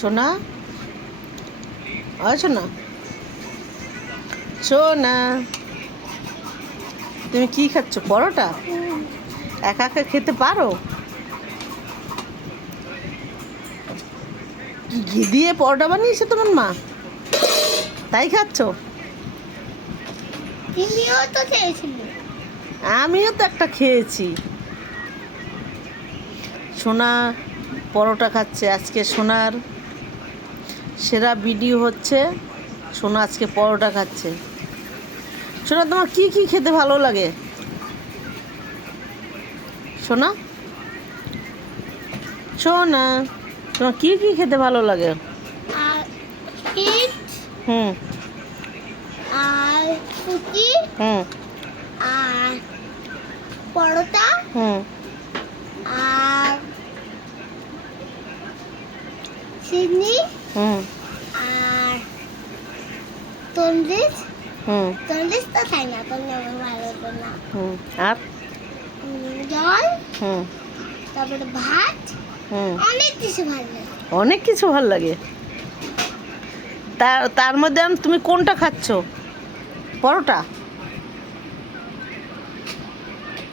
সোনা, সোনা, সোনা, তুমি কি খাচ্ছ? পরোটা? একা একা খেতে পারো? কি ঘি দিয়ে পরোটা বানিয়েছে তোমার মা? তাই খাচ্ছ? তুমিও তো খেয়েছিলে। আমিও তো একটা খেয়েছি। সোনা পরোটা খাচ্ছে। আজকে সোনার সেরা ভিডিও হচ্ছে, সোনা আজকে পরোটা খাচ্ছে। সোনা, তোমার কি কি খেতে ভালো লাগে? সোনা, সোনা, তোমার কি কি খেতে ভালো লাগে? আর ইট হুম আর সুজি হুম আর পরোটা হুম আর চিনি হুম আর তন্দিস হুম তন্দিস তো খাই না, তন্দিস আমার ভালো হতো না। হুম আর জল, হুম তারপরে ভাত, হুম অনেক কিছু ভালো লাগে। অনেক কিছু ভাল লাগে। তার তার মধ্যে তুমি কোনটা খাচ্ছ? পরোটা?